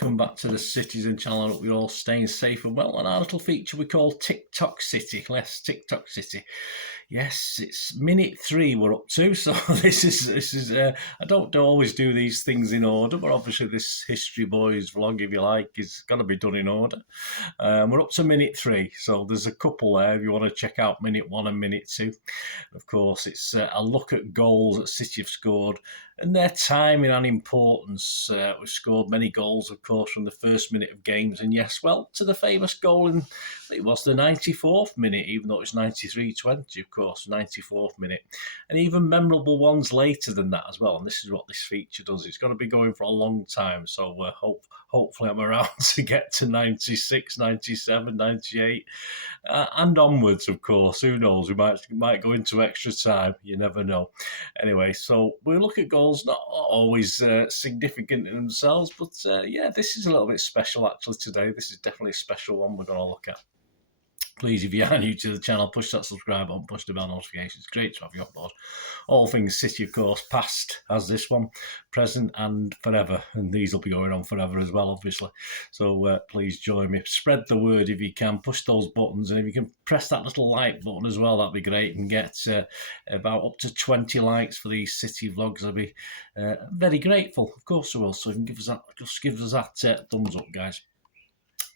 welcome back to the Citizen channel. I hope you're all staying safe and well on our little feature we call TOCK City. Yes, TOCK City. Yes, it's minute 3 we're up to, so this is I don't always do these things in order, but obviously this History Boys vlog, if you like, is got to be done in order. We're up to minute 3, so there's a couple there if you want to check out minute 1 and minute 2. Of course, it's a look at goals that City have scored and their timing and importance. We've scored many goals, of course, from the first minute of games, and yes, well, to the famous goal in, it was the 94th minute, even though it's 93-20, of course, 94th minute, and even memorable ones later than that as well. And this is what this feature does. It's going to be going for a long time, so hopefully I'm around to get to 96, 97, 98, and onwards, of course. Who knows? We might go into extra time. You never know. Anyway, so we'll look at goals, not always significant in themselves, but yeah, this is a little bit special actually today. This is definitely a special one we're going to look at. Please, if you are new to the channel, push that subscribe button, push the bell notifications. Great to have you on board. All things City, of course, past as this one, present and forever. And these will be going on forever as well, obviously. So please join me. Spread the word if you can. Push those buttons. And if you can press that little like button as well, that'd be great. And get about up to 20 likes for these City vlogs. I'll be very grateful. Of course I will. So you can give us that, just give us that thumbs up, guys.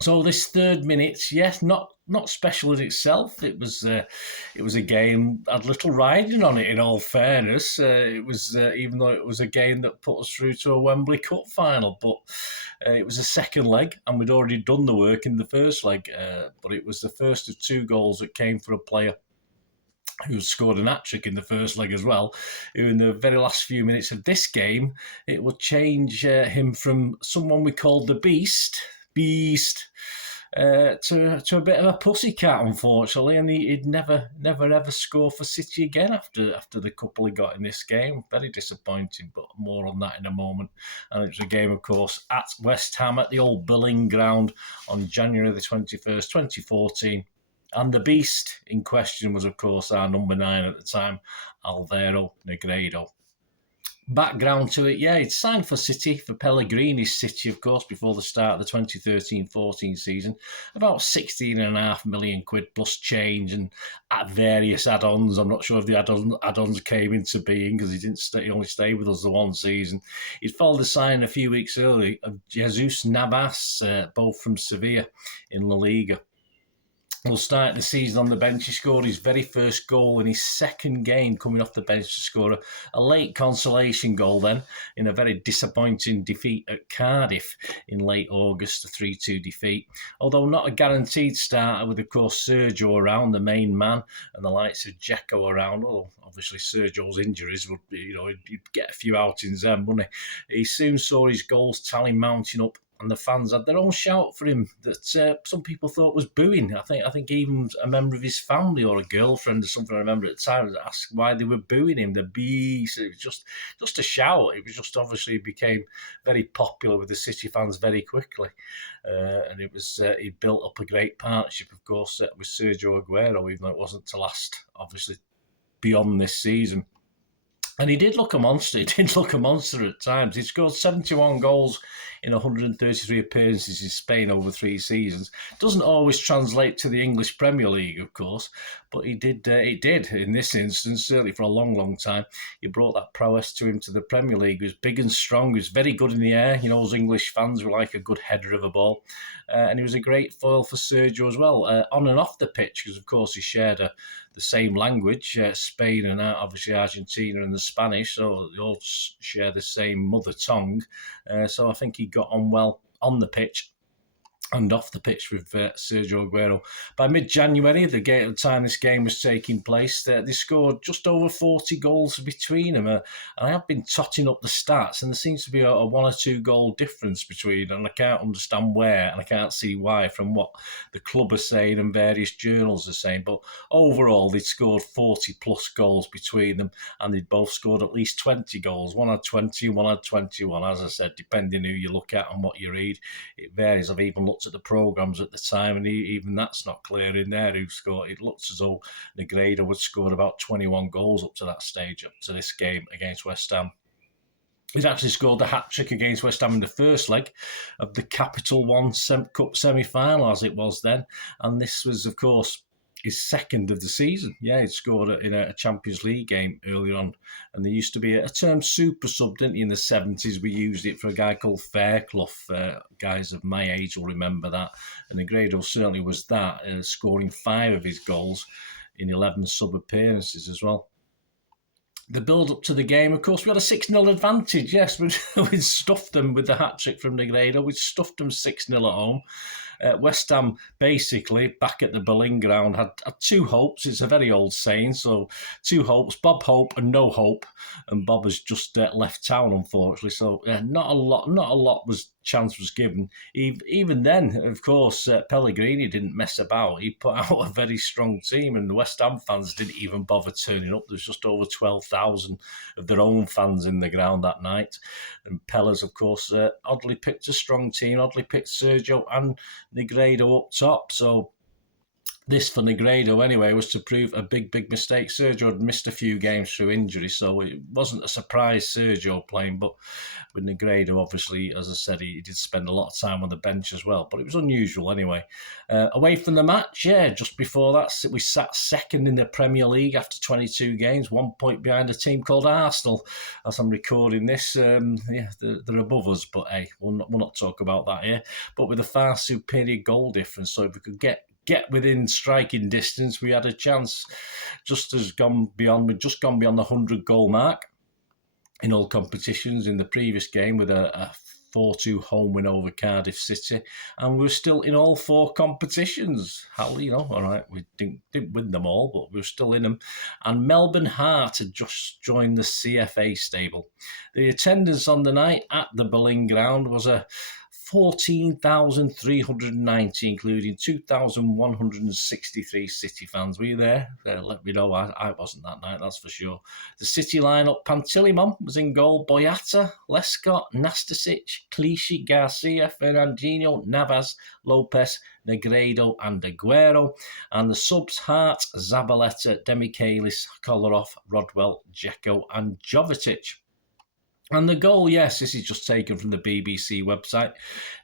So this third minute, yes, not special in itself. It was a game had little riding on it. In all fairness, it was even though it was a game that put us through to a Wembley Cup final, but it was a second leg, and we'd already done the work in the first leg. But it was the first of 2 goals that came for a player who scored an hat-trick in the first leg as well, who in the very last few minutes of this game, it would change him from someone we called the Beast, to a bit of a pussycat, unfortunately, and he'd never ever score for City again after the couple he got in this game. Very disappointing, but more on that in a moment. And it was a game, of course, at West Ham at the old Billing ground on January the 21st, 2014. And the Beast in question was, of course, our number 9 at the time, Alvaro Negredo. Background to it, yeah, he'd signed for City, for Pellegrini's City, of course, before the start of the 2013-14 season. About 16.5 million quid plus change and at various add-ons. I'm not sure if the add-ons came into being because he only stayed with us the one season. He'd followed the signing a few weeks early of Jesus Navas, both from Sevilla in La Liga. We'll start the season on the bench. He scored his very first goal in his second game coming off the bench to score a late consolation goal then in a very disappointing defeat at Cardiff in late August, a 3-2 defeat. Although not a guaranteed starter with, of course, Sergio around, the main man, and the likes of Dzeko around. Although obviously Sergio's injuries would be, he'd get a few outings then, wouldn't he? He soon saw his goals tally mounting up, and the fans had their own shout for him that some people thought was booing. I think even a member of his family or a girlfriend or something, I remember at the time, asked why they were booing him. The Beast. It was just a shout. It was just obviously became very popular with the City fans very quickly. And it was he built up a great partnership, of course, with Sergio Aguero, even though it wasn't to last, obviously, beyond this season. And he did look a monster. He did look a monster at times. He scored 71 goals in 133 appearances in Spain over 3 seasons. Doesn't always translate to the English Premier League, of course, but he did. It did in this instance, certainly for a long, long time. He brought that prowess to him to the Premier League. He was big and strong. He was very good in the air. You know, us English fans were like a good header of a ball. And he was a great foil for Sergio as well, on and off the pitch, because, of course, he shared the same language, Spain and obviously Argentina and the Spanish, so they all share the same mother tongue. So I think he got on well on the pitch and off the pitch with Sergio Aguero. By mid-January, the time this game was taking place, they scored just over 40 goals between them. And I have been totting up the stats, and there seems to be a 1 or 2 goal difference between them, and I can't understand where, and I can't see why from what the club are saying and various journals are saying. But overall, they'd scored 40-plus goals between them, and they'd both scored at least 20 goals. One had 20, one had 21, as I said, depending who you look at and what you read. It varies. I've even looked at the programmes at the time, and even that's not clear in there who scored. It looks as though Negredo would scored about 21 goals up to that stage, up to this game against West Ham. He's actually scored the hat-trick against West Ham in the first leg of the Capital One Cup semi-final, as it was then. And this was, of course, his second of the season. Yeah, he'd scored in a Champions League game earlier on. And there used to be a term super sub, didn't you, in the 70s? We used it for a guy called Fairclough. Guys of my age will remember that. And Negredo certainly was that, scoring 5 of his goals in 11 sub appearances as well. The build-up to the game, of course, we had a 6-0 advantage, yes. We'd stuffed them with the hat-trick from Negredo. We'd stuffed them 6-0 at home. West Ham, basically, back at the Boleyn ground, had 2 hopes. It's a very old saying, so 2 hopes, Bob Hope and no hope. And Bob has just left town, unfortunately. So not a lot chance was given. Even then, of course, Pellegrini didn't mess about. He put out a very strong team, and the West Ham fans didn't even bother turning up. There's just over 12,000 of their own fans in the ground that night. And Pellers, of course, oddly picked a strong team, oddly picked Sergio and Negredo up top. So this, for Negredo anyway, was to prove a big mistake. Sergio had missed a few games through injury, so it wasn't a surprise Sergio playing. But with Negredo, obviously, as I said, he did spend a lot of time on the bench as well. But it was unusual anyway. Away from the match, just before that, we sat second in the Premier League after 22 games, 1 point behind a team called Arsenal. As I'm recording this, they're above us, but hey, we'll not talk about that here. But with a far superior goal difference, so if we could get within striking distance, we had a chance. We'd just gone beyond the 100-goal mark in all competitions in the previous game with a 4-2 home win over Cardiff City, and we were still in all 4 competitions. All right, we didn't win them all, but we were still in them. And Melbourne Heart had just joined the CFA stable. The attendance on the night at the Boleyn ground was a 14,390, including 2,163 City fans. Were you there? Let me know. I wasn't that night, that's for sure. The City lineup: Pantilimon was in goal, Boyata, Lescott, Nastasic, Clichy, Garcia, Fernandinho, Navas, Lopez, Negredo and Aguero. And the subs: Hart, Zabaleta, Demichelis, Kolarov, Rodwell, Dzeko and Jovetic. And the goal, yes, this is just taken from the BBC website.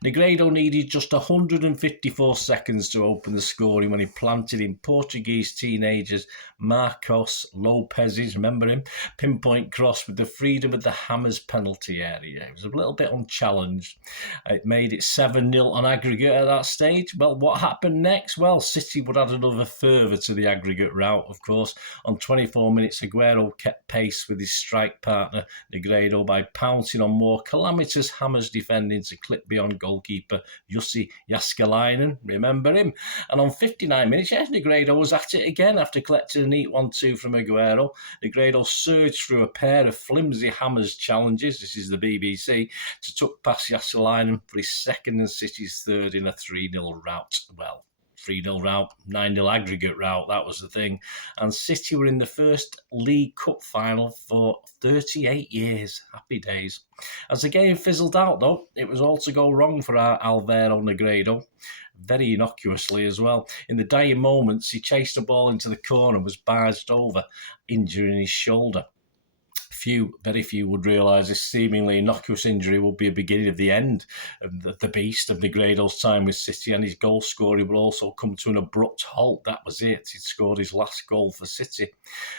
Negredo needed just 154 seconds to open the scoring when he planted in Portuguese teenagers Marcos Lopez's, remember him, pinpoint cross with the freedom of the Hammers penalty area. It was a little bit unchallenged. It made it 7-0 on aggregate at that stage. Well, what happened next? Well, City would add another further to the aggregate route, of course. On 24 minutes, Aguero kept pace with his strike partner, Negredo, by pouncing on more calamitous Hammers defending to clip beyond goalkeeper Jussi Jaskalainen, remember him? And on 59 minutes, Negredo was at it again after collecting a neat 1-2 from Aguero. Negredo surged through a pair of flimsy Hammers challenges, this is the BBC, to tuck past Jaskalainen for his second and City's third in a 3-0 rout. Well, 3-0 rout, 9-0 aggregate rout, that was the thing. And City were in the first League Cup final for 38 years. Happy days. As the game fizzled out, though, it was all to go wrong for our Alvaro Negredo, very innocuously as well. In the dying moments, he chased the ball into the corner and was barged over, injuring his shoulder. Very few would realise this seemingly innocuous injury will be a beginning of the end of the beast of Negredo's time with City, and his goal scoring will also come to an abrupt halt. That was it. He'd scored his last goal for City.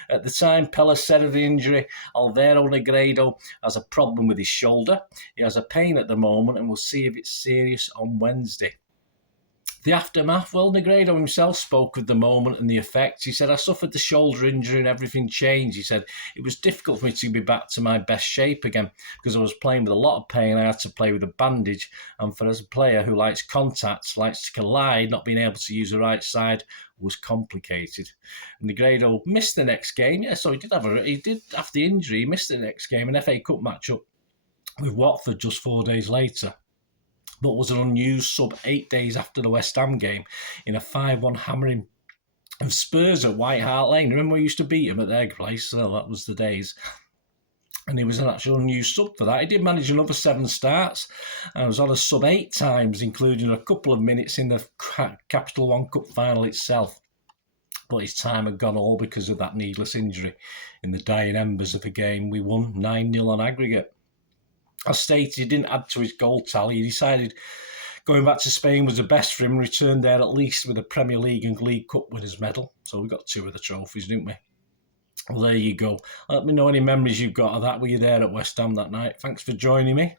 At the time, Pella said of the injury, Alvaro Negredo has a problem with his shoulder. He has a pain at the moment and we'll see if it's serious on Wednesday. The aftermath, well, Negredo himself spoke of the moment and the effects. He said, I suffered the shoulder injury and everything changed. He said, it was difficult for me to be back to my best shape again because I was playing with a lot of pain. I had to play with a bandage. And for as a player who likes contact, likes to collide, not being able to use the right side was complicated. Negredo missed the next game. Yeah, so he did after the injury, he missed the next game, an FA Cup matchup with Watford just 4 days later, but was an unused sub 8 days after the West Ham game in a 5-1 hammering of Spurs at White Hart Lane. Remember we used to beat them at their place? So that was the days. And he was an actual unused sub for that. He did manage another 7 starts and was on a sub 8 times, including a couple of minutes in the Capital One Cup final itself. But his time had gone all because of that needless injury in the dying embers of a game we won 9-0 on aggregate. As stated, he didn't add to his goal tally. He decided going back to Spain was the best for him, returned there at least with a Premier League and League Cup winners' medal. So we got 2 of the trophies, didn't we? Well, there you go. Let me know any memories you've got of that. Were you there at West Ham that night? Thanks for joining me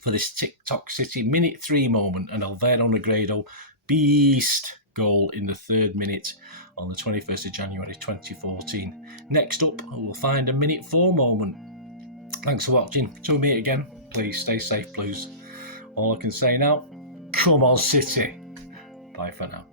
for this TikTok City minute 3 moment. And Alvaro Negredo, beast goal in the 3rd minute on the 21st of January 2014. Next up, we'll find a minute 4 moment. Thanks for watching. Till we meet again, please stay safe, Blues. All I can say now, come on City. Bye for now.